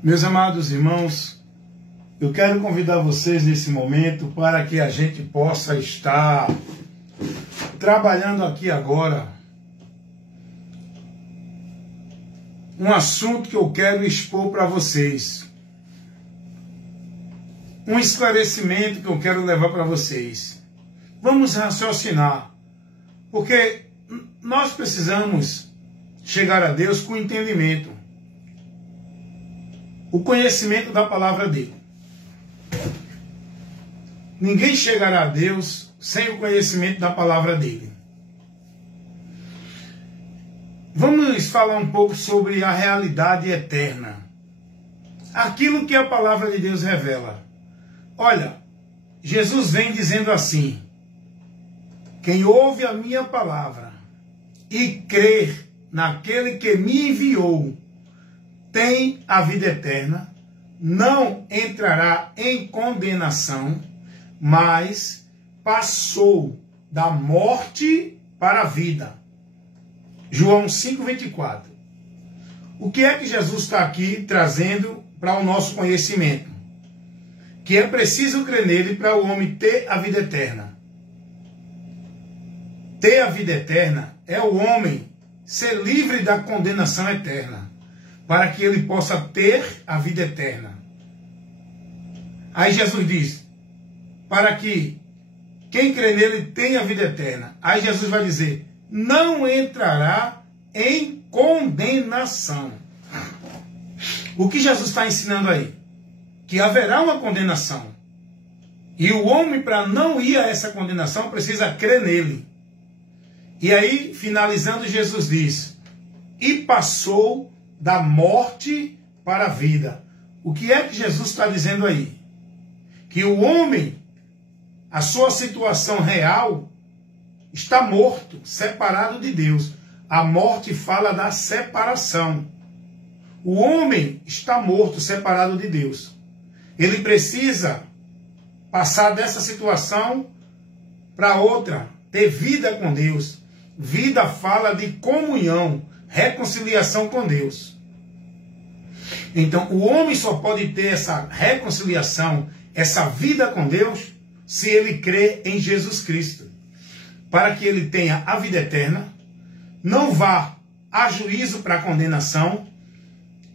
Meus amados irmãos, eu quero convidar vocês nesse momento para que a gente possa estar trabalhando aqui agora um assunto que eu quero expor para vocês. Um esclarecimento que eu quero levar para vocês. Vamos raciocinar, porque nós precisamos chegar a Deus com entendimento. O conhecimento da palavra dele. Ninguém chegará a Deus sem o conhecimento da palavra dele. Vamos falar um pouco sobre a realidade eterna. Aquilo que a palavra de Deus revela. Olha, Jesus vem dizendo assim: quem ouve a minha palavra e crer naquele que me enviou, tem a vida eterna, não entrará em condenação, mas passou da morte para a vida. João 5,24. O que é que Jesus está aqui trazendo para o nosso conhecimento? Que é preciso crer nele para o homem ter a vida eterna. Ter a vida eterna é o homem ser livre da condenação eterna, para que ele possa ter a vida eterna. Aí Jesus diz, para que quem crê nele tenha a vida eterna. Aí Jesus vai dizer, não entrará em condenação. O que Jesus está ensinando aí? Que haverá uma condenação. E o homem, para não ir a essa condenação, precisa crer nele. E aí, finalizando, Jesus diz, e passou da morte para a vida. O que é que Jesus está dizendo aí? Que o homem, a sua situação real, está morto, separado de Deus. A morte fala da separação. O homem está morto, separado de Deus. Ele precisa passar dessa situação para outra, ter vida com Deus. Vida fala de comunhão, reconciliação com Deus. Então, o homem só pode ter essa reconciliação, essa vida com Deus, se ele crê em Jesus Cristo. Para que ele tenha a vida eterna, não vá a juízo para a condenação,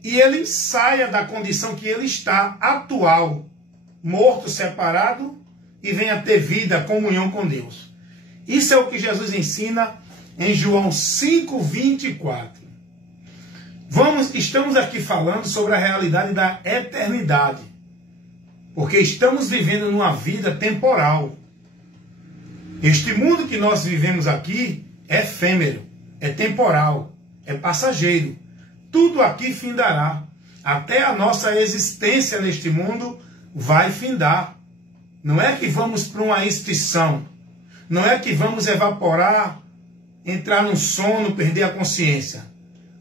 e ele saia da condição que ele está, atual, morto, separado, e venha ter vida, comunhão com Deus. Isso é o que Jesus ensina em João 5,24. Estamos aqui falando sobre a realidade da eternidade. Porque estamos vivendo numa vida temporal. Este mundo que nós vivemos aqui é efêmero, é temporal, é passageiro. Tudo aqui findará. Até a nossa existência neste mundo vai findar. Não é que vamos para uma extinção. Não é que vamos evaporar, entrar num sono, perder a consciência.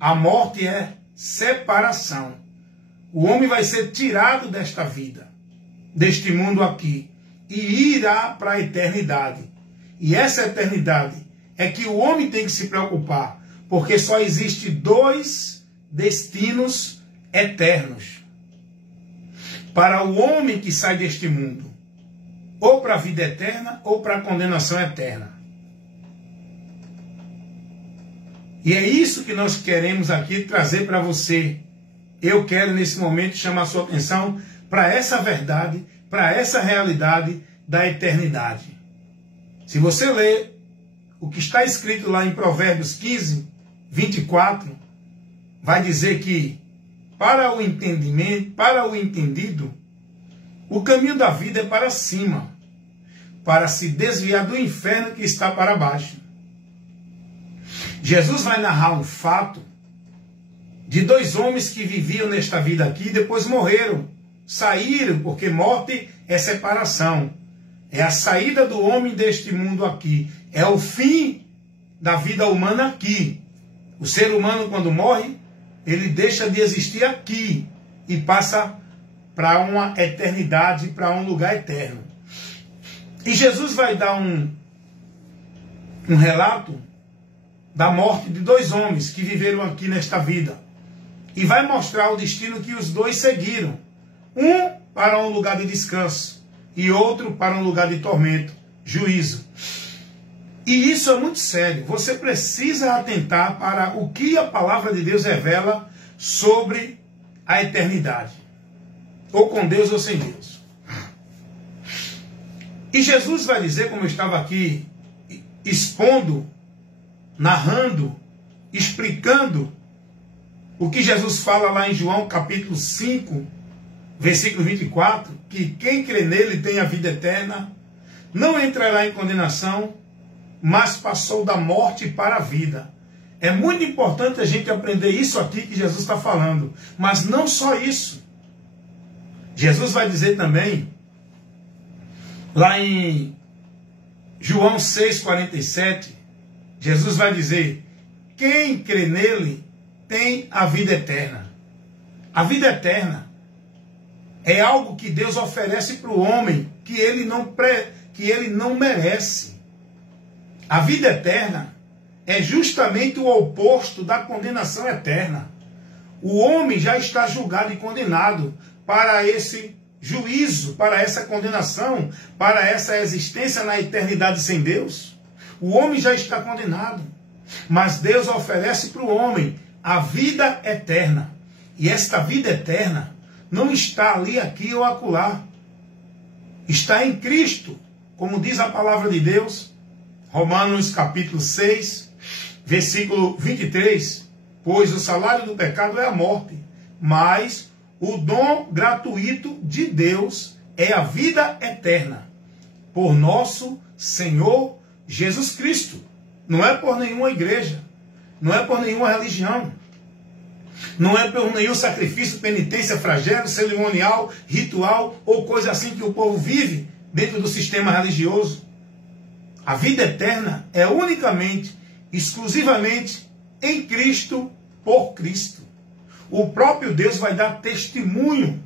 A morte é separação. O homem vai ser tirado desta vida, deste mundo aqui, e irá para a eternidade. E essa eternidade é que o homem tem que se preocupar, porque só existe dois destinos eternos para o homem que sai deste mundo: ou para a vida eterna, ou para a condenação eterna. E é isso que nós queremos aqui trazer para você. Eu quero, nesse momento, chamar a sua atenção para essa verdade, para essa realidade da eternidade. Se você ler o que está escrito lá em Provérbios 15, 24, vai dizer que para o entendimento, para o entendido, o caminho da vida é para cima, para se desviar do inferno que está para baixo. Jesus vai narrar um fato de dois homens que viviam nesta vida aqui e depois morreram, saíram, porque morte é separação. É a saída do homem deste mundo aqui. É o fim da vida humana aqui. O ser humano, quando morre, ele deixa de existir aqui e passa para uma eternidade, para um lugar eterno. E Jesus vai dar um relato da morte de dois homens que viveram aqui nesta vida. e vai mostrar o destino que os dois seguiram. Um para um lugar de descanso e outro para um lugar de tormento, juízo. E isso é muito sério. Você precisa atentar para o que a palavra de Deus revela sobre a eternidade. Ou com Deus ou sem Deus. E Jesus vai dizer, como eu estava aqui expondo, narrando, explicando o que Jesus fala lá em João capítulo 5, versículo 24, que quem crê nele tem a vida eterna, não entrará em condenação, mas passou da morte para a vida. É muito importante a gente aprender isso aqui que Jesus está falando. Mas não só isso. Jesus vai dizer também, lá em João 6,47, Jesus vai dizer, quem crê nele tem a vida eterna. A vida eterna é algo que Deus oferece para o homem que ele não merece. A vida eterna é justamente o oposto da condenação eterna. O homem já está julgado e condenado para esse juízo, para essa condenação, para essa existência na eternidade sem Deus. O homem já está condenado. Mas Deus oferece para o homem a vida eterna. E esta vida eterna não está ali, aqui ou acolá. Está em Cristo, como diz a palavra de Deus, Romanos capítulo 6, versículo 23. Pois o salário do pecado é a morte, mas o dom gratuito de Deus é a vida eterna, por nosso Senhor Jesus Cristo. Não é por nenhuma igreja, não é por nenhuma religião, não é por nenhum sacrifício, penitência, flagelo, cerimonial, ritual ou coisa assim que o povo vive dentro do sistema religioso. A vida eterna é unicamente, exclusivamente em Cristo, por Cristo. O próprio Deus vai dar testemunho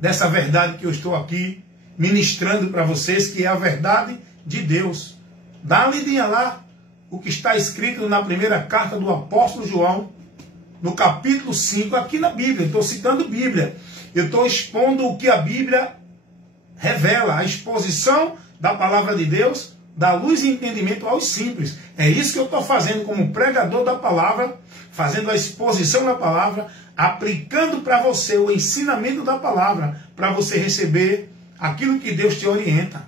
dessa verdade que eu estou aqui ministrando para vocês, que é a verdade de Deus. Dá uma lidinha lá, o que está escrito na primeira carta do apóstolo João, no capítulo 5, aqui na Bíblia. Estou citando Bíblia. Eu estou expondo o que a Bíblia revela, a exposição da palavra de Deus, dá luz e entendimento aos simples. É isso que eu estou fazendo como pregador da palavra, fazendo a exposição da palavra, aplicando para você o ensinamento da palavra, para você receber aquilo que Deus te orienta.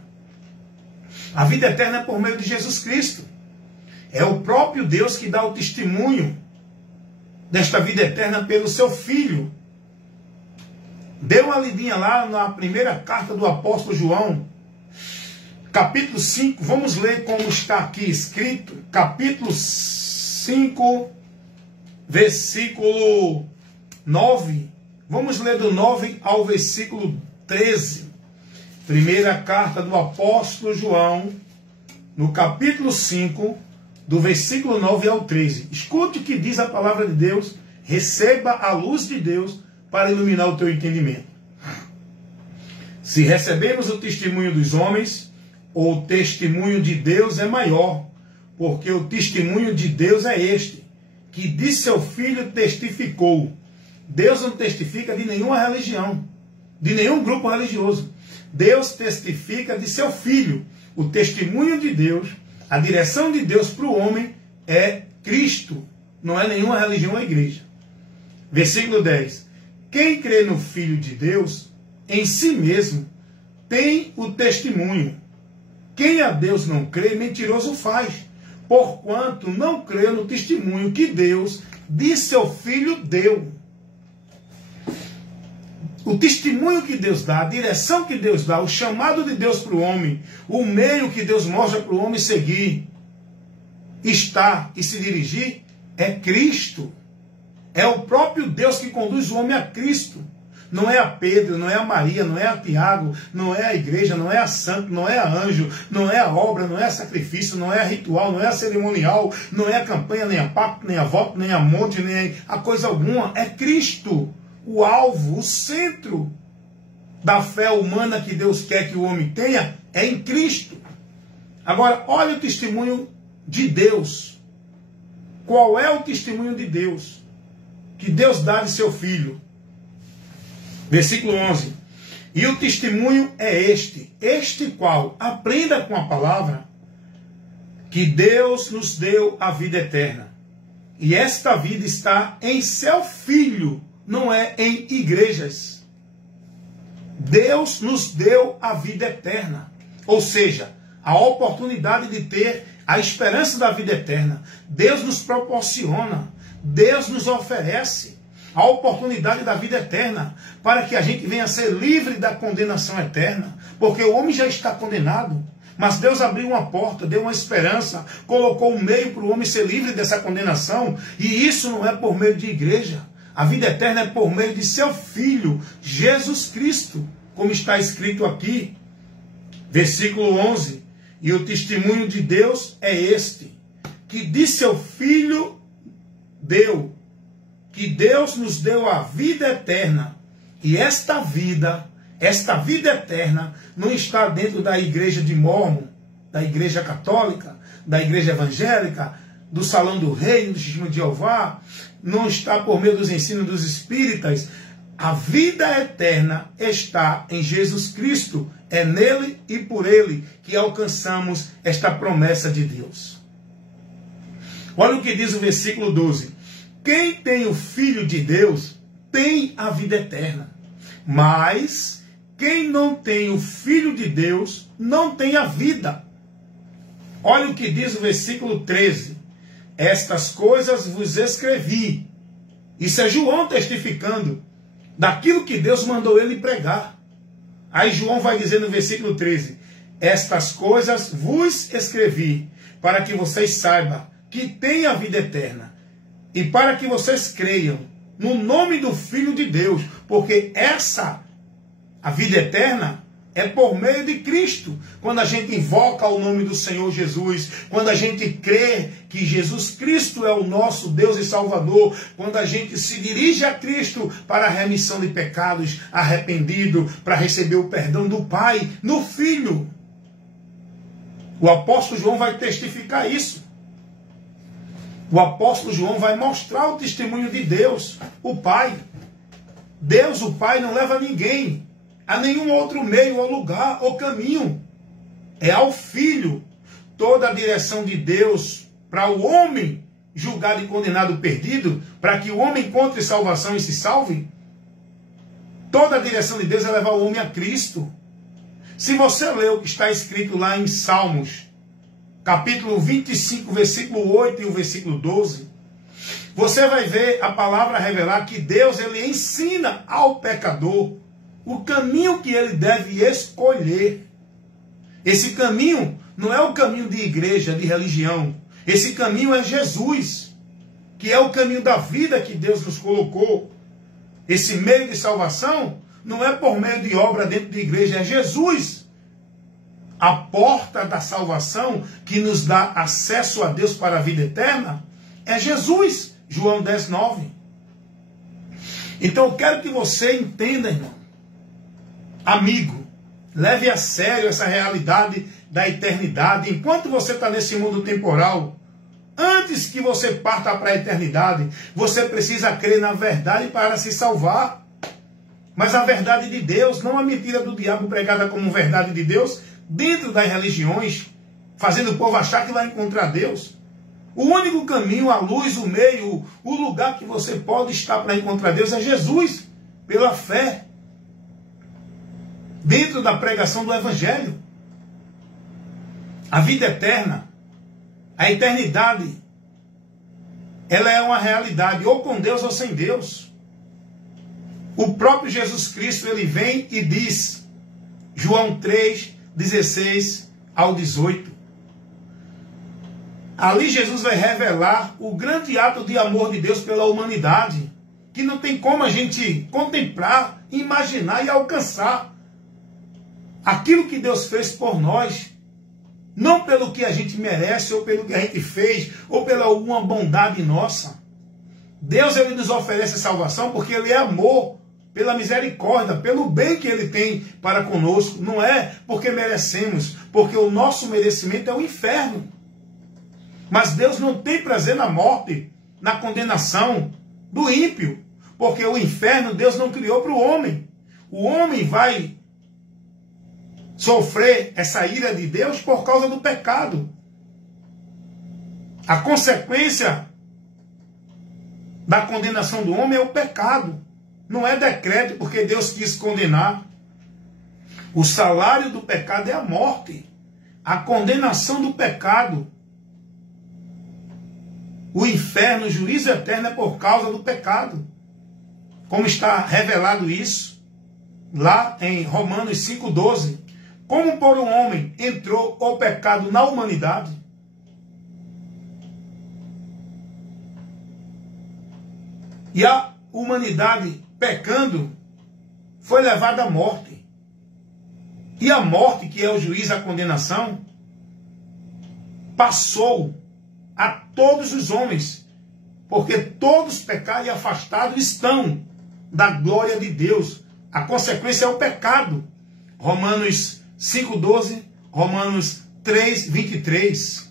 A vida eterna é por meio de Jesus Cristo. É o próprio Deus que dá o testemunho desta vida eterna pelo seu Filho. Dê uma lidinha lá na primeira carta do apóstolo João, capítulo 5, vamos ler como está aqui escrito, capítulo 5, versículo 9, vamos ler do 9 ao versículo 13, primeira carta do apóstolo João, no capítulo 5, do versículo 9 ao 13, escute o que diz a palavra de Deus, receba a luz de Deus para iluminar o teu entendimento. Se recebemos o testemunho dos homens, o testemunho de Deus é maior, porque o testemunho de Deus é este, que de seu Filho testificou. Deus não testifica de nenhuma religião, de nenhum grupo religioso. Deus testifica de seu Filho. O testemunho de Deus, a direção de Deus para o homem é Cristo, não é nenhuma religião ou igreja. Versículo 10. Quem crê no Filho de Deus, em si mesmo, tem o testemunho. Quem a Deus não crê, mentiroso faz, porquanto não crê no testemunho que Deus de seu Filho deu. O testemunho que Deus dá, a direção que Deus dá, o chamado de Deus para o homem, o meio que Deus mostra para o homem seguir, estar e se dirigir, é Cristo. É o próprio Deus que conduz o homem a Cristo. Não é a Pedro, não é a Maria, não é a Tiago, não é a igreja, não é a santo, não é a anjo, não é a obra, não é a sacrifício, não é a ritual, não é a cerimonial, não é a campanha, nem a pacto, nem a voto, nem a monte, nem a coisa alguma. É Cristo, o alvo, o centro da fé humana que Deus quer que o homem tenha, é em Cristo. Agora, olha o testemunho de Deus. Qual é o testemunho de Deus? que Deus dá de seu Filho. Versículo 11. E o testemunho é este qual, aprenda com a palavra, que Deus nos deu a vida eterna. E esta vida está em seu Filho, não é em igrejas. Deus nos deu a vida eterna. Ou seja, a oportunidade de ter a esperança da vida eterna. Deus nos proporciona, Deus nos oferece a oportunidade da vida eterna, para que a gente venha a ser livre da condenação eterna, porque o homem já está condenado, mas Deus abriu uma porta, deu uma esperança, colocou um meio para o homem ser livre dessa condenação, e isso não é por meio de igreja, a vida eterna é por meio de seu Filho, Jesus Cristo, como está escrito aqui, versículo 11, e o testemunho de Deus é este, que de seu Filho deu, que Deus nos deu a vida eterna. E esta vida eterna, não está dentro da igreja de Mórmon, da igreja católica, da igreja evangélica, do salão do reino, do testemunho de Jeová, não está por meio dos ensinos dos espíritas. A vida eterna está em Jesus Cristo. É nele e por ele que alcançamos esta promessa de Deus. Olha o que diz o versículo 12. Quem tem o Filho de Deus tem a vida eterna. Mas quem não tem o Filho de Deus não tem a vida. Olha o que diz o versículo 13. Estas coisas vos escrevi. Isso é João testificando daquilo que Deus mandou ele pregar. Aí João vai dizer no versículo 13. Estas coisas vos escrevi para que vocês saibam que tem a vida eterna. E para que vocês creiam no nome do Filho de Deus, porque a vida eterna, é por meio de Cristo. Quando a gente invoca o nome do Senhor Jesus, quando a gente crê que Jesus Cristo é o nosso Deus e Salvador, quando a gente se dirige a Cristo para a remissão de pecados, arrependido, para receber o perdão do Pai, no Filho. O apóstolo João vai testificar isso. O apóstolo João vai mostrar o testemunho de Deus, o Pai. Deus, o Pai, não leva ninguém a nenhum outro meio, ou lugar, ou caminho. É ao Filho. Toda a direção de Deus para o homem julgado e condenado perdido, para que o homem encontre salvação e se salve. Toda a direção de Deus é levar o homem a Cristo. Se você ler o que está escrito lá em Salmos, capítulo 25, versículo 8 e o versículo 12, você vai ver a palavra revelar que Deus ele ensina ao pecador o caminho que ele deve escolher. Esse caminho não é o caminho de igreja, de religião. Esse caminho é Jesus, que é o caminho da vida que Deus nos colocou. Esse meio de salvação não é por meio de obra dentro de igreja, é Jesus. A porta da salvação que nos dá acesso a Deus para a vida eterna é Jesus. João 10, 9. Então eu quero que você entenda, irmão, amigo, leve a sério essa realidade da eternidade. Enquanto você está nesse mundo temporal, antes que você parta para a eternidade, você precisa crer na verdade para se salvar. Mas a verdade de Deus, não a mentira do diabo pregada como verdade de Deus, dentro das religiões, fazendo o povo achar que vai encontrar Deus. O único caminho, a luz, o meio, o lugar que você pode estar para encontrar Deus é Jesus, pela fé, dentro da pregação do Evangelho. A vida eterna, a eternidade, ela é uma realidade, ou com Deus ou sem Deus. O próprio Jesus Cristo, ele vem e diz, João 3, 16 ao 18. Ali Jesus vai revelar o grande ato de amor de Deus pela humanidade, que não tem como a gente contemplar, imaginar e alcançar aquilo que Deus fez por nós, não pelo que a gente merece, ou pelo que a gente fez, ou pela alguma bondade nossa. Deus ele nos oferece salvação porque ele é amor, pela misericórdia, pelo bem que ele tem para conosco. Não é porque merecemos, porque o nosso merecimento é o inferno. Mas Deus não tem prazer na morte, na condenação, do ímpio. Porque o inferno Deus não criou para o homem. O homem vai sofrer essa ira de Deus por causa do pecado. A consequência da condenação do homem é o pecado. Não é decreto porque Deus quis condenar. O salário do pecado é a morte. A condenação do pecado. O inferno, o juízo eterno é por causa do pecado. Como está revelado isso lá em Romanos 5,12. Como por um homem entrou o pecado na humanidade, e a humanidade pecando foi levada à morte. E a morte, que é o juízo, a condenação, passou a todos os homens, porque todos pecaram e afastados estão da glória de Deus. A consequência é o pecado. Romanos 5,12, Romanos 3,23.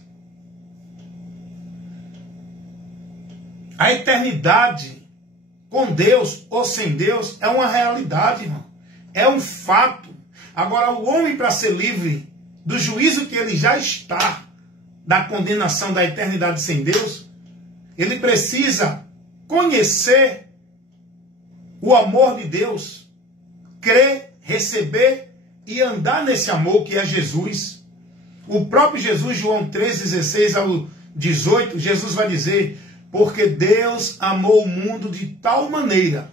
A eternidade com Deus ou sem Deus é uma realidade, irmão. É um fato. Agora, o homem, para ser livre do juízo que ele já está, da condenação da eternidade sem Deus, ele precisa conhecer o amor de Deus, crer, receber e andar nesse amor que é Jesus. O próprio Jesus, João 3,16 ao 18, Jesus vai dizer: porque Deus amou o mundo de tal maneira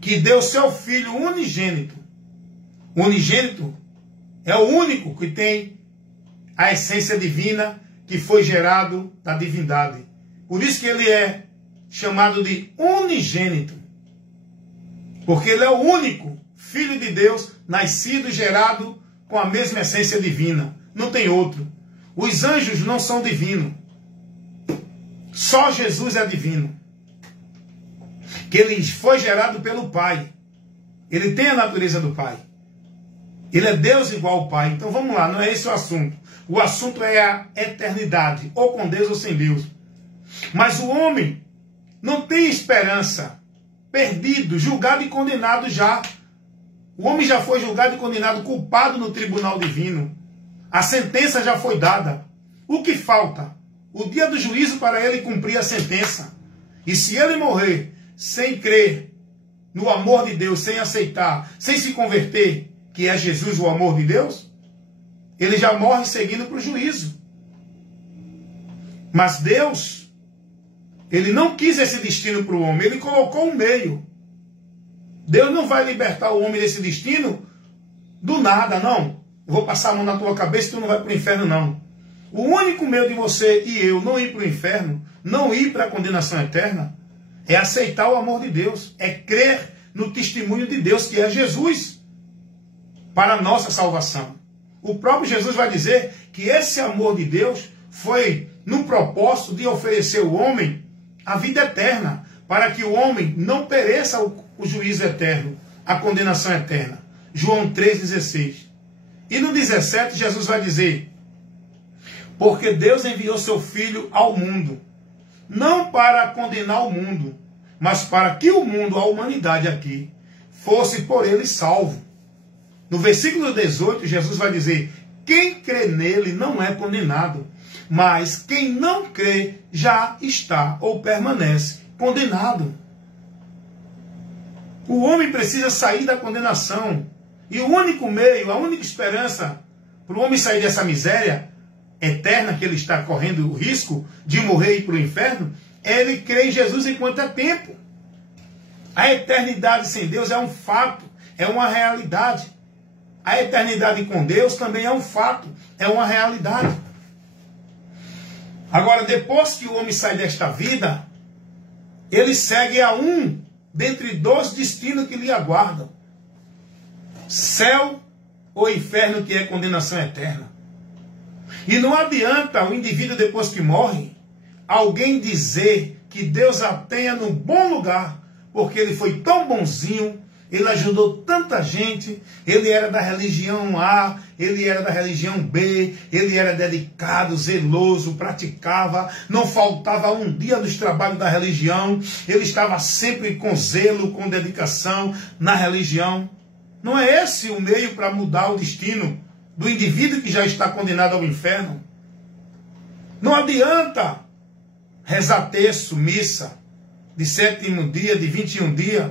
que deu seu Filho unigênito. O unigênito é o único que tem a essência divina, que foi gerado da divindade. Por isso que ele é chamado de unigênito. Porque ele é o único Filho de Deus, nascido e gerado com a mesma essência divina. Não tem outro. Os anjos não são divinos. Só Jesus é divino. Que ele foi gerado pelo Pai. Ele tem a natureza do Pai. Ele é Deus igual ao Pai. Então vamos lá, não é esse o assunto. O assunto é a eternidade, ou com Deus ou sem Deus. Mas o homem não tem esperança. Perdido, julgado e condenado já. O homem já foi julgado e condenado, culpado no tribunal divino. A sentença já foi dada. O que falta? O dia do juízo para ele cumprir a sentença. E se ele morrer sem crer no amor de Deus, sem aceitar, sem se converter, que é Jesus o amor de Deus, ele já morre seguindo para o juízo. Mas Deus, ele não quis esse destino para o homem, ele colocou um meio. Deus não vai libertar o homem desse destino do nada, não. Eu vou passar a mão na tua cabeça e tu não vai para o inferno, não. O único meio de você e eu não ir para o inferno, não ir para a condenação eterna, é aceitar o amor de Deus, é crer no testemunho de Deus, que é Jesus, para a nossa salvação. O próprio Jesus vai dizer que esse amor de Deus foi no propósito de oferecer ao homem a vida eterna, para que o homem não pereça o juízo eterno, a condenação eterna. João 3,16. E no 17, Jesus vai dizer: porque Deus enviou seu Filho ao mundo, não para condenar o mundo, mas para que o mundo, a humanidade aqui, fosse por ele salvo. No versículo 18, Jesus vai dizer: quem crê nele não é condenado, mas quem não crê já está ou permanece condenado. O homem precisa sair da condenação. E o único meio, a única esperança para o homem sair dessa miséria eterna que ele está correndo o risco de morrer e ir para o inferno, é ele crer em Jesus enquanto é tempo. A eternidade sem Deus é um fato, é uma realidade. A eternidade com Deus também é um fato, é uma realidade. Agora, depois que o homem sai desta vida, ele segue a um dentre 2 destinos que lhe aguardam: céu ou inferno, que é condenação eterna. E não adianta o indivíduo, depois que morre, alguém dizer que Deus a tenha no bom lugar, porque ele foi tão bonzinho, ele ajudou tanta gente, ele era da religião A, ele era da religião B, ele era dedicado, zeloso, praticava, não faltava um dia nos trabalhos da religião, ele estava sempre com zelo, com dedicação na religião. Não é esse o meio para mudar o destino do indivíduo que já está condenado ao inferno? Não adianta rezar terço, missa, de 7º dia, de 21 dias.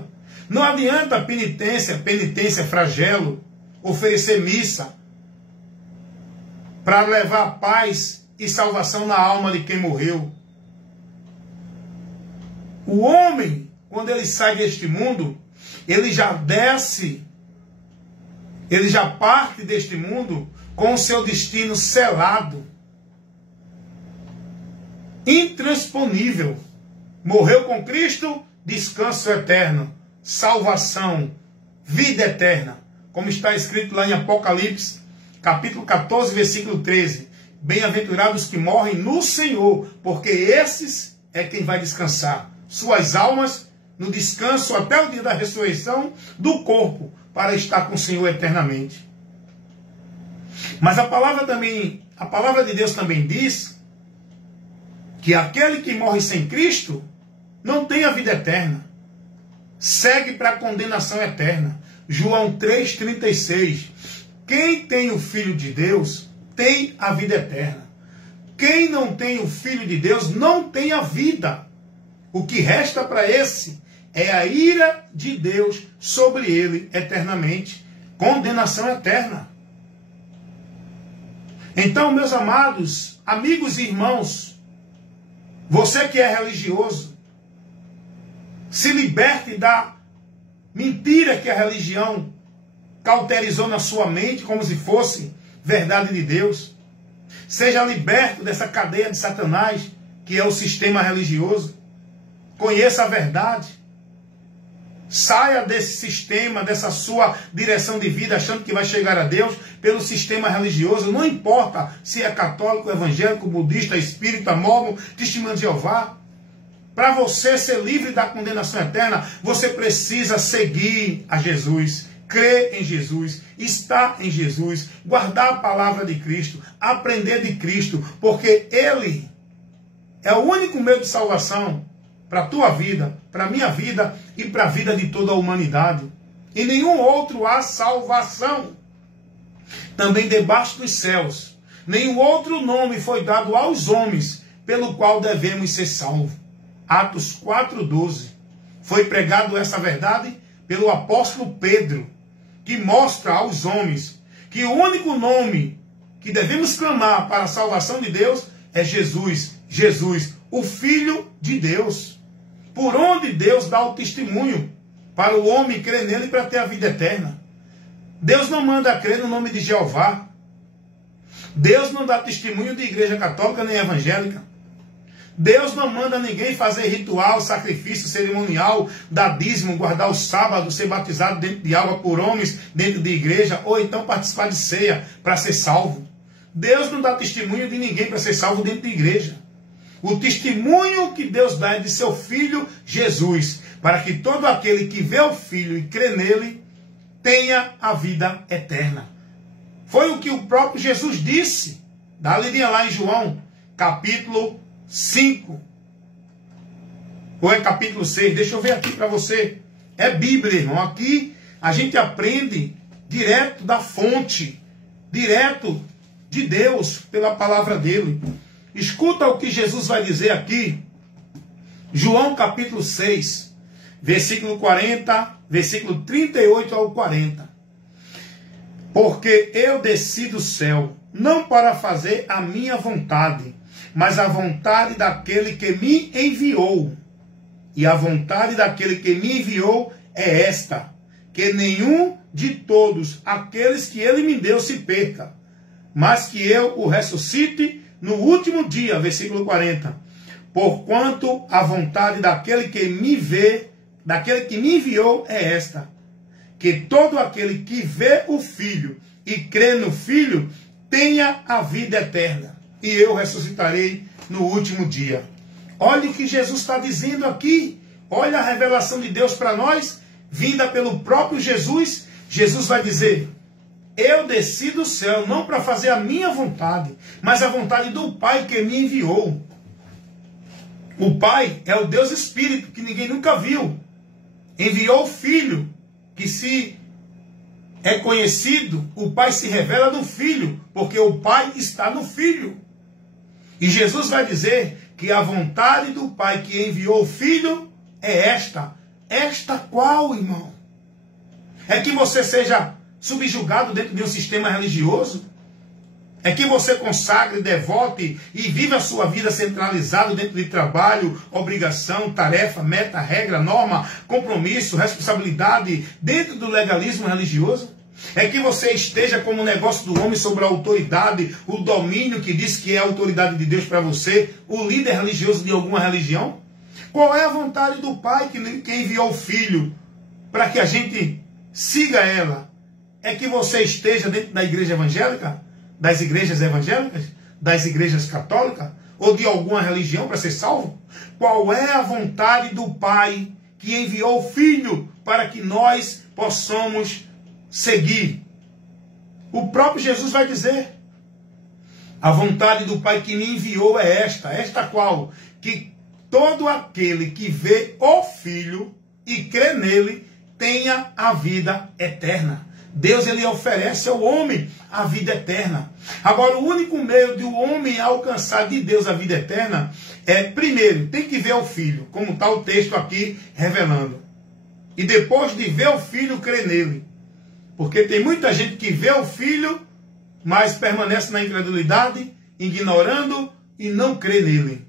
Não adianta penitência, flagelo, oferecer missa para levar paz e salvação na alma de quem morreu. O homem, quando ele sai deste mundo, ele já desce, ele já parte deste mundo com o seu destino selado, intransponível. Morreu com Cristo, descanso eterno, salvação, vida eterna. Como está escrito lá em Apocalipse, capítulo 14, versículo 13. Bem-aventurados que morrem no Senhor, porque esses é quem vai descansar. Suas almas no descanso até o dia da ressurreição do corpo, para estar com o Senhor eternamente. Mas a palavra de Deus também diz que aquele que morre sem Cristo não tem a vida eterna. Segue para a condenação eterna. João 3,36. Quem tem o Filho de Deus tem a vida eterna. Quem não tem o Filho de Deus não tem a vida. O que resta para esse é a ira de Deus sobre ele eternamente. Condenação eterna. Então, meus amados, amigos e irmãos, você que é religioso, se liberte da mentira que a religião cauterizou na sua mente como se fosse verdade de Deus. Seja liberto dessa cadeia de Satanás, que é o sistema religioso. Conheça a verdade. Saia desse sistema, dessa sua direção de vida, achando que vai chegar a Deus pelo sistema religioso. Não importa se é católico, evangélico, budista, espírita, mormon, testemunho de Jeová. Para você ser livre da condenação eterna, você precisa seguir a Jesus, crer em Jesus, estar em Jesus, guardar a palavra de Cristo, aprender de Cristo, porque Ele é o único meio de salvação para a tua vida, para a minha vida e para a vida de toda a humanidade. Em nenhum outro há salvação. Também debaixo dos céus, nenhum outro nome foi dado aos homens pelo qual devemos ser salvos. Atos 4,12. Foi pregado essa verdade pelo apóstolo Pedro, que mostra aos homens que o único nome que devemos clamar para a salvação de Deus é Jesus. Jesus, o Filho de Deus. Por onde Deus dá o testemunho para o homem crer nele para ter a vida eterna. Deus não manda crer no nome de Jeová. Deus não dá testemunho de igreja católica nem evangélica. Deus não manda ninguém fazer ritual, sacrifício, cerimonial, dar dízimo, guardar o sábado, ser batizado dentro de água por homens, dentro de igreja, ou então participar de ceia para ser salvo. Deus não dá testemunho de ninguém para ser salvo dentro de igreja. O testemunho que Deus dá é de seu Filho Jesus, para que todo aquele que vê o Filho e crê nele, tenha a vida eterna. Foi o que o próprio Jesus disse. Dá uma lidinha lá em João, capítulo 5. Ou é capítulo 6? Deixa eu ver aqui para você. É Bíblia, irmão. Aqui a gente aprende direto da fonte, direto de Deus, pela palavra dele. Escuta o que Jesus vai dizer aqui. João capítulo 6, versículo 40, versículo 38 ao 40. Porque eu desci do céu, não para fazer a minha vontade, mas a vontade daquele que me enviou. E a vontade daquele que me enviou é esta, que nenhum de todos aqueles que ele me deu se perca, mas que eu o ressuscite no último dia, versículo 40. Porquanto a vontade daquele que me vê, daquele que me enviou é esta, que todo aquele que vê o Filho e crê no Filho tenha a vida eterna, e eu ressuscitarei no último dia. Olha o que Jesus está dizendo aqui. Olha a revelação de Deus para nós. vinda pelo próprio Jesus, Jesus vai dizer: eu desci do céu não para fazer a minha vontade, mas a vontade do Pai que me enviou. O Pai é o Deus Espírito, que ninguém nunca viu. Enviou o Filho, que se é conhecido, o Pai se revela no Filho, porque o Pai está no Filho. E Jesus vai dizer que a vontade do Pai que enviou o Filho é esta. Esta qual, irmão? É que você seja subjugado dentro de um sistema religioso? É que você consagre, devote e viva a sua vida centralizado dentro de trabalho, obrigação, tarefa, meta, regra, norma, compromisso, responsabilidade, dentro do legalismo religioso? É que você esteja como um negócio do homem sobre a autoridade, o domínio que diz que é a autoridade de Deus para você, o líder religioso de alguma religião? Qual é a vontade do Pai que enviou o Filho para que a gente siga ela? É que você esteja dentro da igreja evangélica, das igrejas evangélicas, das igrejas católicas, ou de alguma religião para ser salvo? Qual é a vontade do Pai que enviou o Filho para que nós possamos seguir? O próprio Jesus vai dizer: a vontade do Pai que me enviou é esta qual? Que todo aquele que vê o Filho e crê nele tenha a vida eterna. Deus, ele oferece ao homem a vida eterna. Agora, o único meio de o homem alcançar de Deus a vida eterna é, primeiro, tem que ver o Filho, como está o texto aqui revelando. E depois de ver o Filho, crer nele. Porque tem muita gente que vê o Filho, mas permanece na incredulidade, ignorando e não crê nele.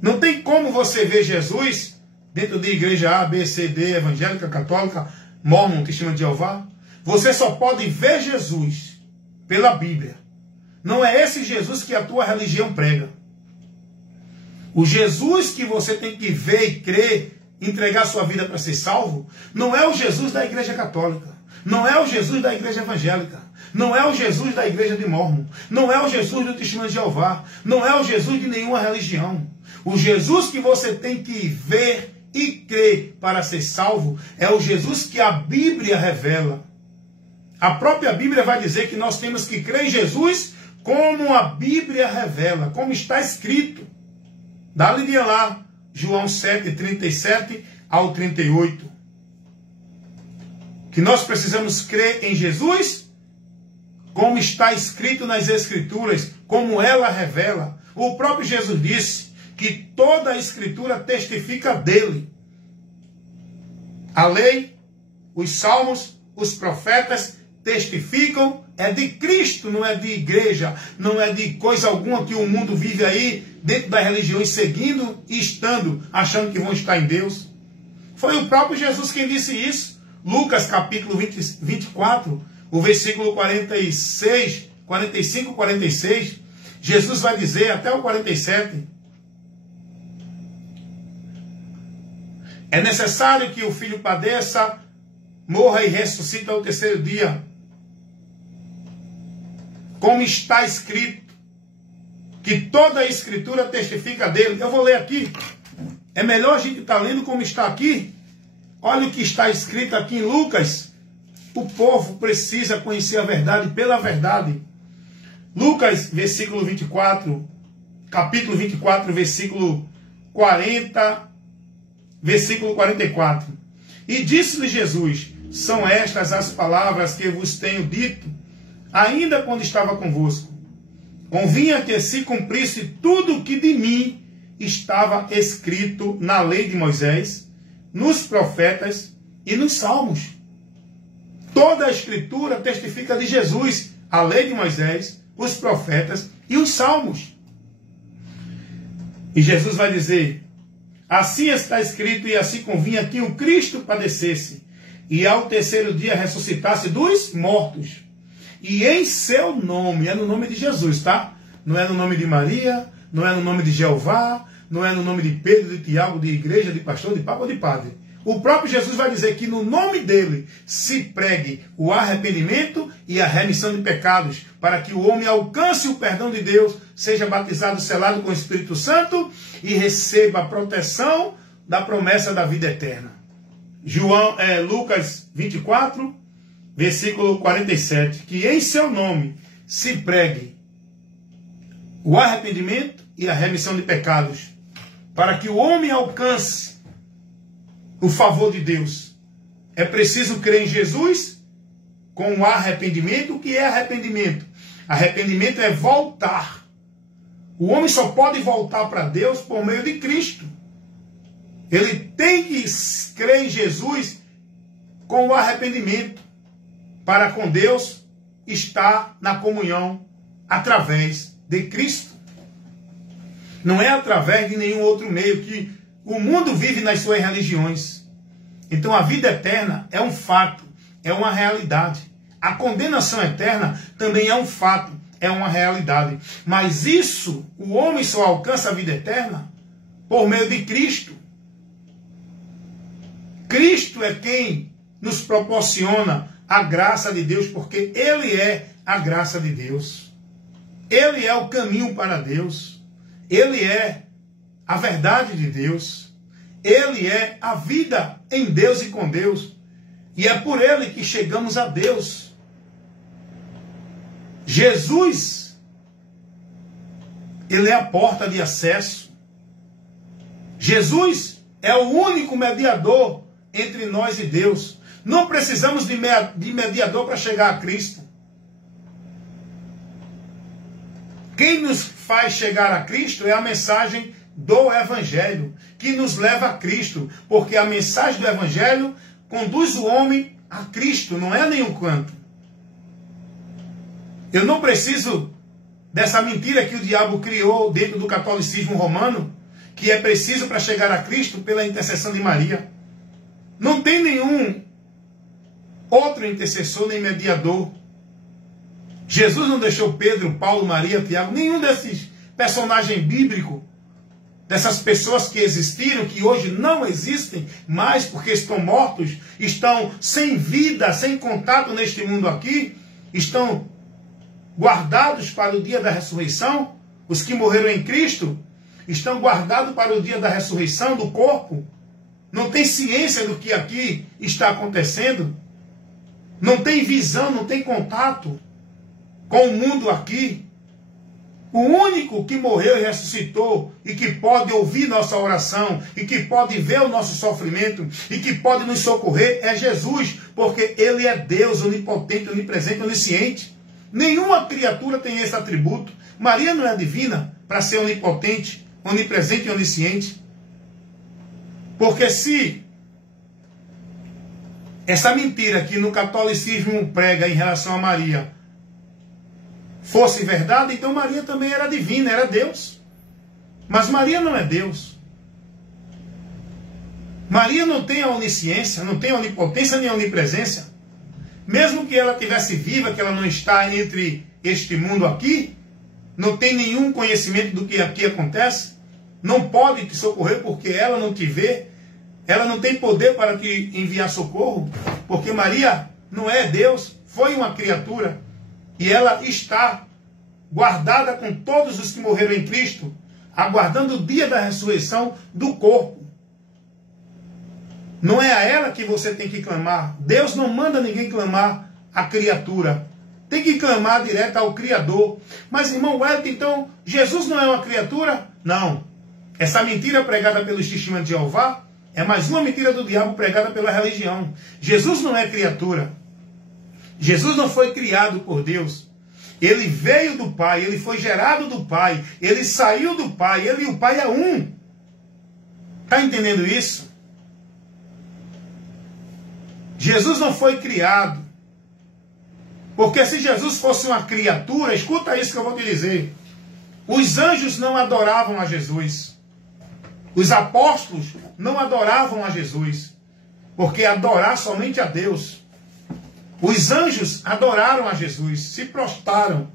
Não tem como você ver Jesus dentro de igreja A, B, C, D, evangélica, católica, Mormon, Testemunho de Jeová. Você só pode ver Jesus pela Bíblia. Não é esse Jesus que a tua religião prega. O Jesus que você tem que ver e crer, entregar sua vida para ser salvo, não é o Jesus da igreja católica. Não é o Jesus da igreja evangélica. Não é o Jesus da igreja de Mormon. Não é o Jesus do Testemunho de Jeová. Não é o Jesus de nenhuma religião. O Jesus que você tem que ver e crer para ser salvo é o Jesus que a Bíblia revela. A própria Bíblia vai dizer que nós temos que crer em Jesus como a Bíblia revela, como está escrito. Dá-lhe lá, João 7, 37 ao 38. Que nós precisamos crer em Jesus como está escrito nas Escrituras, como ela revela. O próprio Jesus disse que toda a Escritura testifica dele. A lei, os salmos, os profetas testificam, é de Cristo, não é de igreja, não é de coisa alguma que o mundo vive aí, dentro das religiões, seguindo e estando, achando que vão estar em Deus. Foi o próprio Jesus quem disse isso. Lucas capítulo 24, o versículo 46, 45, 46, Jesus vai dizer até o 47... é necessário que o Filho padeça, morra e ressuscite ao terceiro dia. Como está escrito, que toda a Escritura testifica dele. Eu vou ler aqui. É melhor a gente estar lendo como está aqui. Olha o que está escrito aqui em Lucas. O povo precisa conhecer a verdade pela verdade. Lucas, versículo 24, capítulo 24, versículo 40... versículo 44. E disse-lhe Jesus: são estas as palavras que vos tenho dito, ainda quando estava convosco. Convinha que se cumprisse tudo o que de mim estava escrito na lei de Moisés, nos profetas e nos salmos. Toda a Escritura testifica de Jesus, a lei de Moisés, os profetas e os salmos. E Jesus vai dizer: assim está escrito, e assim convinha que o Cristo padecesse, e ao terceiro dia ressuscitasse dos mortos. E em seu nome, é no nome de Jesus, tá? Não é no nome de Maria, não é no nome de Jeová, não é no nome de Pedro, de Tiago, de igreja, de pastor, de papa ou de padre. O próprio Jesus vai dizer que no nome dele se pregue o arrependimento e a remissão de pecados, para que o homem alcance o perdão de Deus, seja batizado, selado com o Espírito Santo e receba a proteção da promessa da vida eterna. Lucas 24, versículo 47, que em seu nome se pregue o arrependimento e a remissão de pecados, para que o homem alcance o favor de Deus. É preciso crer em Jesus com o arrependimento. O que é arrependimento? Arrependimento é voltar. O homem só pode voltar para Deus por meio de Cristo. Ele tem que crer em Jesus com o arrependimento, para com Deus estar na comunhão através de Cristo. Não é através de nenhum outro meio, que o mundo vive nas suas religiões. Então a vida eterna é um fato, é uma realidade. A condenação eterna também é um fato, é uma realidade. Mas isso, o homem só alcança a vida eterna por meio de Cristo. Cristo é quem nos proporciona a graça de Deus, porque Ele é a graça de Deus. Ele é o caminho para Deus. Ele é a verdade de Deus. Ele é a vida em Deus e com Deus. E é por Ele que chegamos a Deus. Jesus, Ele é a porta de acesso. Jesus é o único mediador entre nós e Deus. Não precisamos de mediador para chegar a Cristo. Quem nos faz chegar a Cristo é a mensagem do Evangelho, que nos leva a Cristo, porque a mensagem do Evangelho conduz o homem a Cristo, não é a nenhum canto. Eu não preciso dessa mentira que o diabo criou dentro do catolicismo romano, que é preciso para chegar a Cristo pela intercessão de Maria. Não tem nenhum outro intercessor nem mediador. Jesus não deixou Pedro, Paulo, Maria, Tiago, nenhum desses personagens bíblicos, dessas pessoas que existiram, que hoje não existem mais porque estão mortos, estão sem vida, sem contato neste mundo aqui, estão guardados para o dia da ressurreição. Os que morreram em Cristo estão guardados para o dia da ressurreição do corpo. Não tem ciência do que aqui está acontecendo. Não tem visão, não tem contato com o mundo aqui. O único que morreu e ressuscitou e que pode ouvir nossa oração e que pode ver o nosso sofrimento e que pode nos socorrer é Jesus, porque Ele é Deus onipotente, onipresente, onisciente. Nenhuma criatura tem esse atributo. Maria não é divina para ser onipotente, onipresente e onisciente. Porque se essa mentira que no catolicismo prega em relação a Maria fosse verdade, então Maria também era divina, era Deus. Mas Maria não é Deus. Maria não tem a onisciência, não tem a onipotência nem a onipresença. Mesmo que ela estivesse viva, que ela não está entre este mundo aqui, não tem nenhum conhecimento do que aqui acontece, não pode te socorrer porque ela não te vê, ela não tem poder para te enviar socorro, porque Maria não é Deus, foi uma criatura, e ela está guardada com todos os que morreram em Cristo, aguardando o dia da ressurreição do corpo. Não é a ela que você tem que clamar. Deus não manda ninguém clamar a criatura. Tem que clamar direto ao Criador. Mas, irmão Wellington, então, Jesus não é uma criatura? Não. Essa mentira pregada pelos testemunhos de Jeová é mais uma mentira do diabo pregada pela religião. Jesus não é criatura. Jesus não foi criado por Deus. Ele veio do Pai, ele foi gerado do Pai, ele saiu do Pai, ele e o Pai é um. Está entendendo isso? Jesus não foi criado. Porque se Jesus fosse uma criatura, escuta isso que eu vou te dizer. Os anjos não adoravam a Jesus. Os apóstolos não adoravam a Jesus. Porque adorar somente a Deus. Os anjos adoraram a Jesus, se prostraram.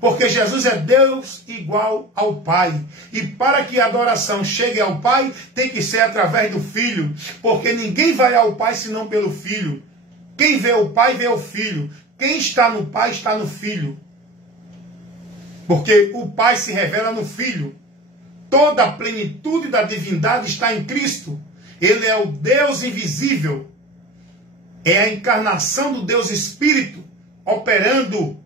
Porque Jesus é Deus igual ao Pai. E para que a adoração chegue ao Pai, tem que ser através do Filho. Porque ninguém vai ao Pai senão pelo Filho. Quem vê o Pai, vê o Filho. Quem está no Pai, está no Filho. Porque o Pai se revela no Filho. Toda a plenitude da divindade está em Cristo. Ele é o Deus invisível. É a encarnação do Deus Espírito operando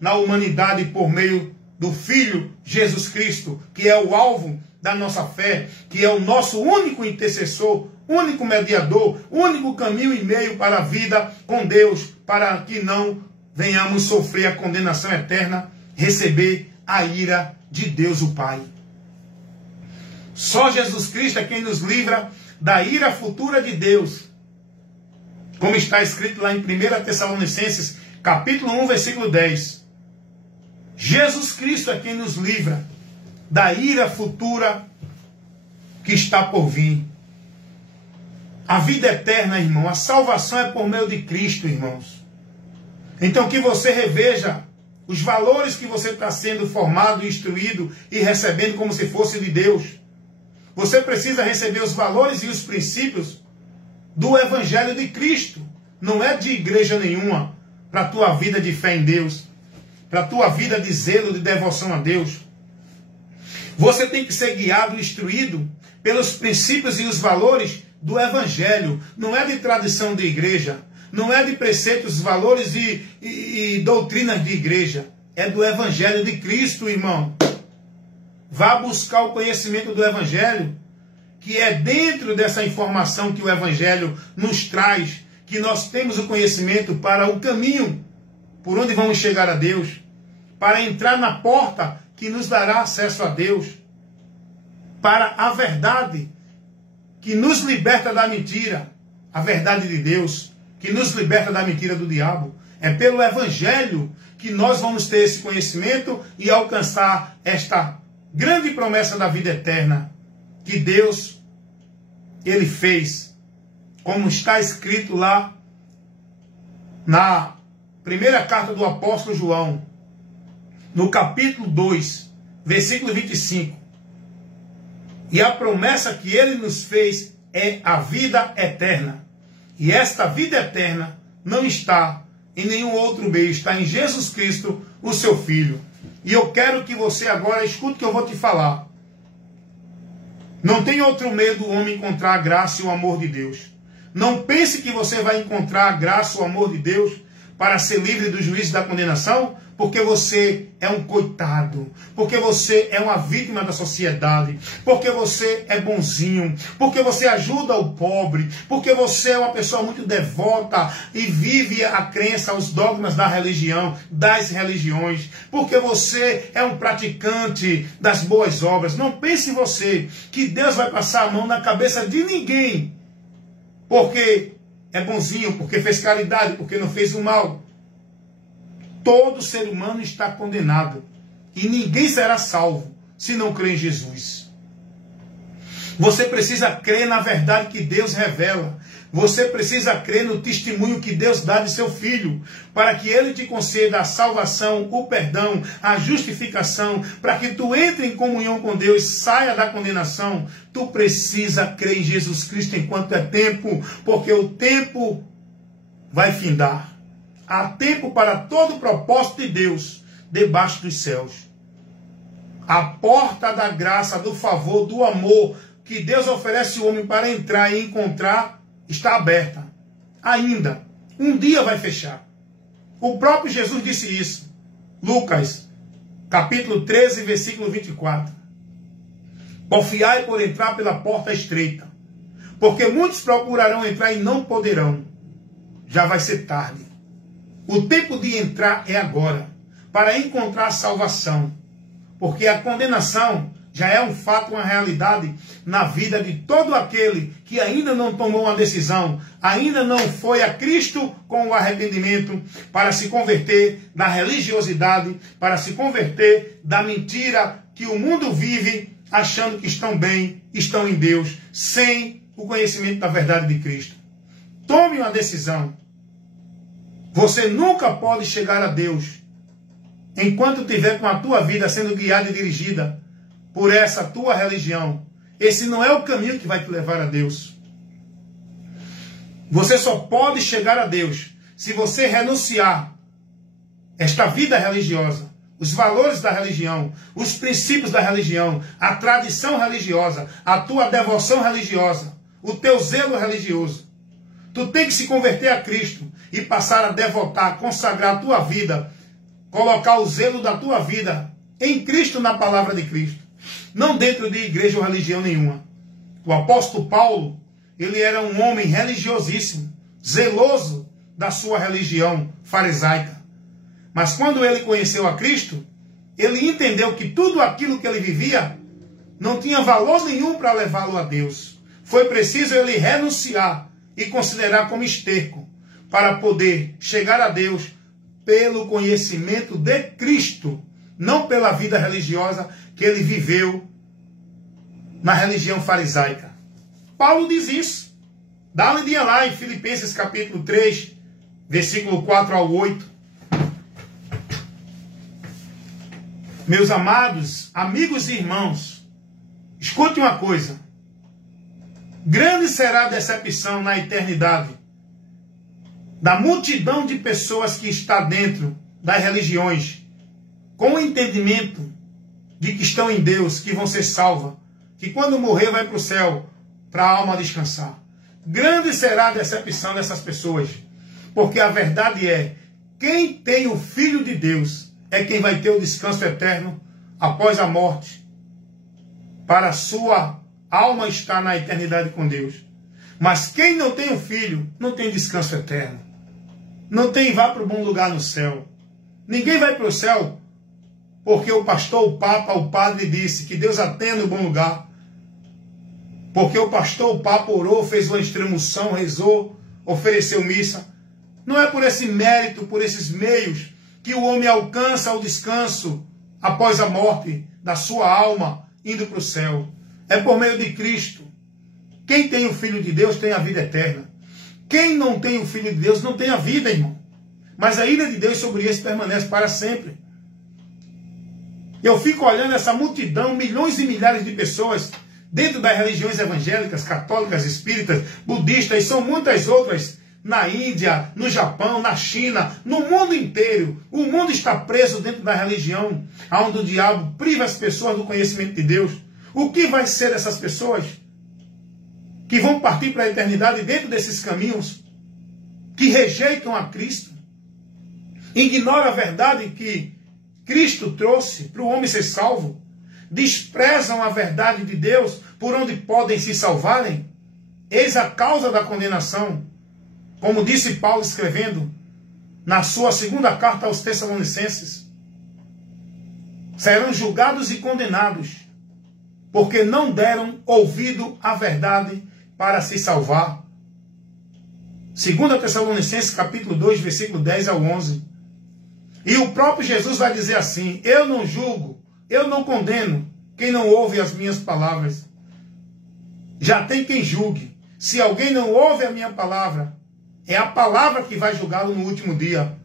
na humanidade por meio do Filho Jesus Cristo, que é o alvo da nossa fé, que é o nosso único intercessor, único mediador, único caminho e meio para a vida com Deus, para que não venhamos sofrer a condenação eterna, receber a ira de Deus o Pai. Só Jesus Cristo é quem nos livra da ira futura de Deus. Como está escrito lá em 1 Tessalonicenses, capítulo 1, versículo 10. Jesus Cristo é quem nos livra da ira futura que está por vir. A vida eterna, irmão, a salvação é por meio de Cristo, irmãos. Então que você reveja os valores que você está sendo formado, instruído e recebendo como se fosse de Deus. Você precisa receber os valores e os princípios do Evangelho de Cristo. Não é de igreja nenhuma para a tua vida de fé em Deus, para a tua vida de zelo, de devoção a Deus. Você tem que ser guiado, instruído pelos princípios e os valores do Evangelho. Não é de tradição de igreja, não é de preceitos, valores e doutrinas de igreja. É do Evangelho de Cristo, irmão. Vá buscar o conhecimento do Evangelho, que é dentro dessa informação que o Evangelho nos traz, que nós temos o conhecimento para o caminho por onde vamos chegar a Deus, para entrar na porta que nos dará acesso a Deus, para a verdade que nos liberta da mentira, a verdade de Deus, que nos liberta da mentira do diabo. É pelo Evangelho que nós vamos ter esse conhecimento e alcançar esta grande promessa da vida eterna que Deus, Ele fez, como está escrito lá na primeira carta do apóstolo João, no capítulo 2, versículo 25. E a promessa que Ele nos fez é a vida eterna. E esta vida eterna não está em nenhum outro meio, está em Jesus Cristo, o seu Filho. E eu quero que você agora escute o que eu vou te falar. Não tem outro meio do homem encontrar a graça e o amor de Deus. Não pense que você vai encontrar a graça e o amor de Deus para ser livre do juízo da condenação, porque você é um coitado, porque você é uma vítima da sociedade, porque você é bonzinho, porque você ajuda o pobre, porque você é uma pessoa muito devota e vive a crença, os dogmas da religião, das religiões, porque você é um praticante das boas obras. Não pense você que Deus vai passar a mão na cabeça de ninguém, porque é bonzinho, porque fez caridade, porque não fez o mal. Todo ser humano está condenado. E ninguém será salvo se não crer em Jesus. Você precisa crer na verdade que Deus revela. Você precisa crer no testemunho que Deus dá de seu Filho, para que Ele te conceda a salvação, o perdão, a justificação, para que tu entre em comunhão com Deus, saia da condenação. Tu precisa crer em Jesus Cristo enquanto é tempo, porque o tempo vai findar. Há tempo para todo o propósito de Deus debaixo dos céus. A porta da graça, do favor, do amor que Deus oferece ao homem para entrar e encontrar está aberta. Ainda. Um dia vai fechar. O próprio Jesus disse isso. Lucas, capítulo 13, versículo 24. Porfiai por entrar pela porta estreita, porque muitos procurarão entrar e não poderão. Já vai ser tarde. O tempo de entrar é agora, para encontrar salvação. Porque a condenação já é um fato, uma realidade na vida de todo aquele que ainda não tomou uma decisão, ainda não foi a Cristo com o arrependimento para se converter da religiosidade, para se converter da mentira que o mundo vive, achando que estão bem, estão em Deus, sem o conhecimento da verdade de Cristo. Tome uma decisão. Você nunca pode chegar a Deus enquanto estiver com a tua vida sendo guiada e dirigida por essa tua religião. Esse não é o caminho que vai te levar a Deus. Você só pode chegar a Deus se você renunciar esta vida religiosa, os valores da religião, os princípios da religião, a tradição religiosa, a tua devoção religiosa, o teu zelo religioso. Tu tem que se converter a Cristo e passar a devotar, consagrar a tua vida, colocar o zelo da tua vida em Cristo, na palavra de Cristo. Não dentro de igreja ou religião nenhuma. O apóstolo Paulo, ele era um homem religiosíssimo, zeloso da sua religião farisaica. Mas quando ele conheceu a Cristo, ele entendeu que tudo aquilo que ele vivia não tinha valor nenhum para levá-lo a Deus. Foi preciso ele renunciar e considerar como esterco para poder chegar a Deus pelo conhecimento de Cristo, não pela vida religiosa que ele viveu na religião farisaica. Paulo diz isso. Dá uma olhadinha lá em Filipenses capítulo 3, versículo 4 ao 8. Meus amados, amigos e irmãos, escute uma coisa. Grande será a decepção na eternidade da multidão de pessoas que está dentro das religiões, com o entendimento de que estão em Deus, que vão ser salvas, que quando morrer vai para o céu, para a alma descansar. Grande será a decepção dessas pessoas, porque a verdade é, quem tem o Filho de Deus é quem vai ter o descanso eterno após a morte, para a sua alma estar na eternidade com Deus. Mas quem não tem o Filho, não tem descanso eterno. Não tem vá para o bom lugar no céu. Ninguém vai para o céu porque o pastor, o papa, o padre disse que Deus atende o bom lugar. Porque o pastor, o papa orou, fez uma extremoção, rezou, ofereceu missa. Não é por esse mérito, por esses meios, que o homem alcança o descanso após a morte da sua alma, indo para o céu. É por meio de Cristo. Quem tem o Filho de Deus tem a vida eterna. Quem não tem o Filho de Deus não tem a vida, irmão. Mas a ira de Deus sobre esse permanece para sempre. Eu fico olhando essa multidão, milhões e milhares de pessoas, dentro das religiões evangélicas, católicas, espíritas, budistas, e são muitas outras, na Índia, no Japão, na China, no mundo inteiro. O mundo está preso dentro da religião, onde o diabo priva as pessoas do conhecimento de Deus. O que vai ser dessas pessoas que vão partir para a eternidade dentro desses caminhos, que rejeitam a Cristo, ignoram a verdade que Cristo trouxe para o homem ser salvo, desprezam a verdade de Deus por onde podem se salvarem? Eis a causa da condenação, como disse Paulo escrevendo na sua segunda carta aos Tessalonicenses. Serão julgados e condenados, porque não deram ouvido à verdade para se salvar. 2 Tessalonicenses capítulo 2, versículo 10 ao 11. E o próprio Jesus vai dizer assim: eu não julgo, eu não condeno quem não ouve as minhas palavras. Já tem quem julgue. Se alguém não ouve a minha palavra, é a palavra que vai julgá-lo no último dia.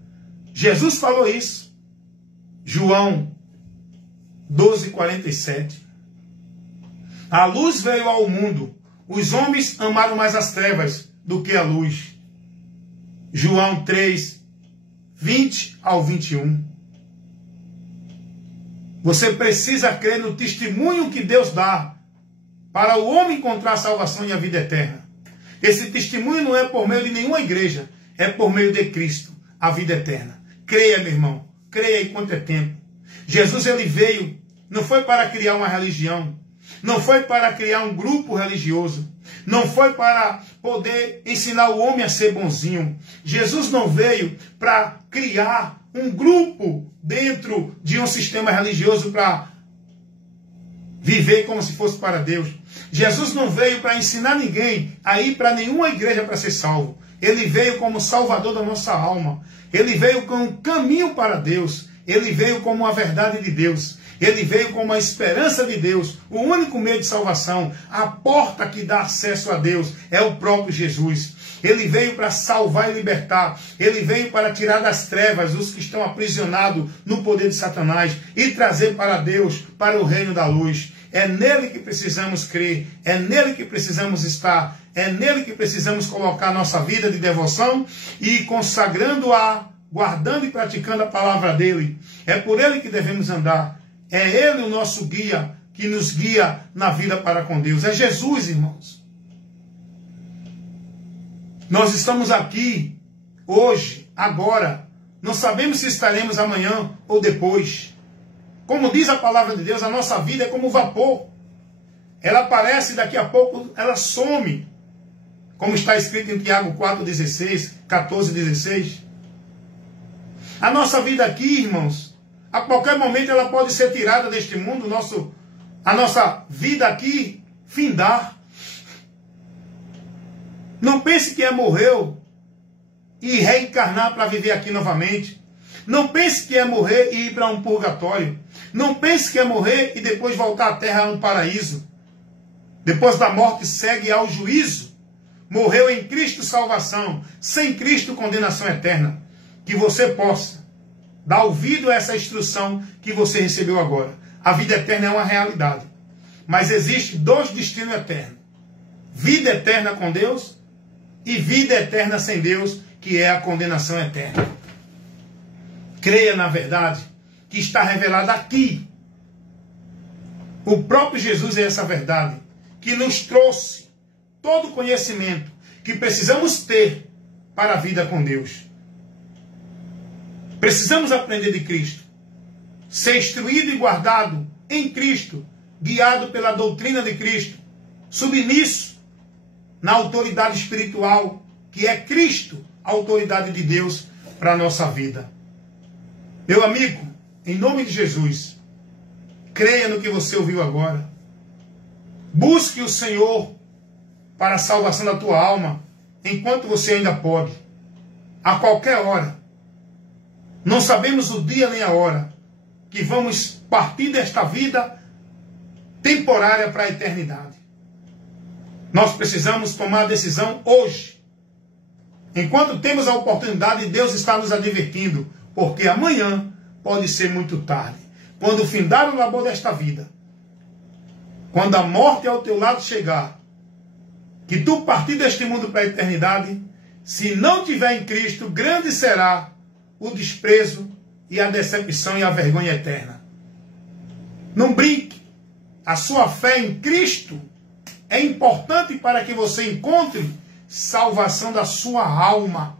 Jesus falou isso. João 12:47. A luz veio ao mundo. Os homens amaram mais as trevas do que a luz. João 3, 20 ao 21. Você precisa crer no testemunho que Deus dá para o homem encontrar a salvação e a vida eterna. Esse testemunho não é por meio de nenhuma igreja, é por meio de Cristo, a vida eterna. Creia, meu irmão, creia enquanto é tempo. Jesus, ele veio, não foi para criar uma religião, não foi para criar um grupo religioso, não foi para poder ensinar o homem a ser bonzinho. Jesus não veio para criar um grupo dentro de um sistema religioso para viver como se fosse para Deus. Jesus não veio para ensinar ninguém a ir para nenhuma igreja para ser salvo. Ele veio como salvador da nossa alma. Ele veio com um caminho para Deus. Ele veio como a verdade de Deus. Ele veio como a esperança de Deus. O único meio de salvação, a porta que dá acesso a Deus, é o próprio Jesus. Ele veio para salvar e libertar. Ele veio para tirar das trevas os que estão aprisionados no poder de Satanás e trazer para Deus, para o reino da luz. É nele que precisamos crer, é nele que precisamos estar, é nele que precisamos colocar nossa vida de devoção e consagrando-a, guardando e praticando a palavra dele. É por ele que devemos andar. É ele o nosso guia, que nos guia na vida para com Deus. É Jesus, irmãos. Nós estamos aqui hoje, agora. Não sabemos se estaremos amanhã ou depois. Como diz a palavra de Deus, a nossa vida é como vapor. Ela aparece daqui a pouco, ela some. Como está escrito em Tiago 4,16, 14,16. A nossa vida aqui, irmãos, a qualquer momento ela pode ser tirada deste mundo, a nossa vida aqui findar. Não pense que morreu e reencarnar para viver aqui novamente. Não pense que morrer e ir para um purgatório. Não pense que morrer e depois voltar à terra a um paraíso. Depois da morte segue ao juízo. Morreu em Cristo salvação, sem Cristo condenação eterna. Que você possa dar ouvido a essa instrução que você recebeu agora. A vida eterna é uma realidade. Mas existe dois destinos eternos. Vida eterna com Deus e vida eterna sem Deus, que é a condenação eterna. Creia na verdade que está revelada aqui. O próprio Jesus é essa verdade que nos trouxe todo o conhecimento que precisamos ter para a vida com Deus. Precisamos aprender de Cristo, ser instruído e guardado em Cristo, guiado pela doutrina de Cristo, submisso na autoridade espiritual, que é Cristo, a autoridade de Deus para a nossa vida. Meu amigo, em nome de Jesus, creia no que você ouviu agora. Busque o Senhor para a salvação da tua alma, enquanto você ainda pode, a qualquer hora. Não sabemos o dia nem a hora que vamos partir desta vida temporária para a eternidade. Nós precisamos tomar a decisão hoje. Enquanto temos a oportunidade, Deus está nos advertindo, porque amanhã pode ser muito tarde. Quando findar o labor desta vida, quando a morte ao teu lado chegar, que tu partir deste mundo para a eternidade, se não tiver em Cristo, grande será o desprezo e a decepção e a vergonha eterna. Não brinque. A sua fé em Cristo é importante para que você encontre salvação da sua alma.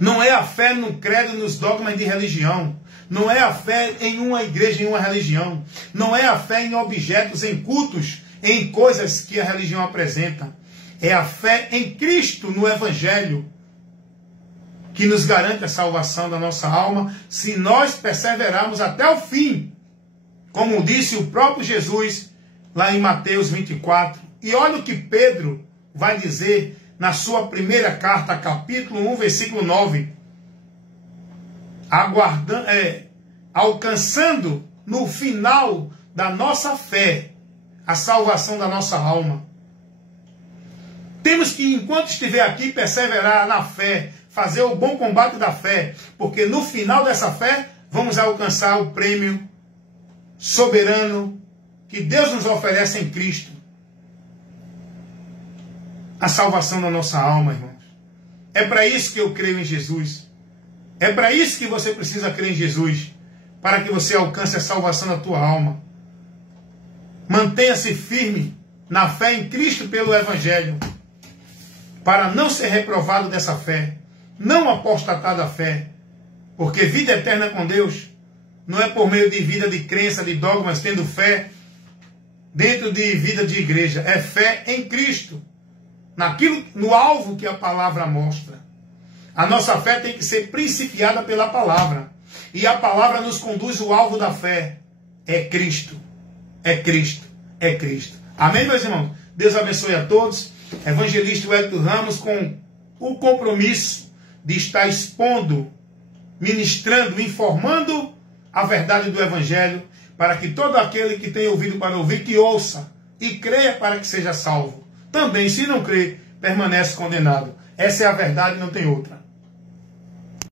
Não é a fé no credo, nos dogmas de religião. Não é a fé em uma igreja, em uma religião. Não é a fé em objetos, em cultos, em coisas que a religião apresenta. É a fé em Cristo, no Evangelho, que nos garante a salvação da nossa alma, se nós perseverarmos até o fim, como disse o próprio Jesus, lá em Mateus 24. E olha o que Pedro vai dizer na sua primeira carta, capítulo 1, versículo 9. Alcançando no final da nossa fé a salvação da nossa alma. Temos que, enquanto estiver aqui, perseverar na fé, fazer o bom combate da fé, porque no final dessa fé vamos alcançar o prêmio soberano que Deus nos oferece em Cristo. A salvação da nossa alma, irmãos. É para isso que eu creio em Jesus. É para isso que você precisa crer em Jesus, para que você alcance a salvação da tua alma. Mantenha-se firme na fé em Cristo pelo Evangelho, para não ser reprovado dessa fé, não apostatar da fé, porque vida eterna com Deus não é por meio de vida de crença, de dogmas, tendo fé dentro de vida de igreja. É fé em Cristo, no alvo que a palavra mostra. A nossa fé tem que ser principiada pela palavra. E a palavra nos conduz ao alvo da fé. É Cristo. É Cristo. É Cristo. Amém, meus irmãos? Deus abençoe a todos. Evangelista Wellington Ramos, com o compromisso de estar expondo, ministrando, informando a verdade do Evangelho, para que todo aquele que tem ouvido para ouvir, que ouça e creia para que seja salvo. Também, se não crer, permanece condenado. Essa é a verdade, não tem outra.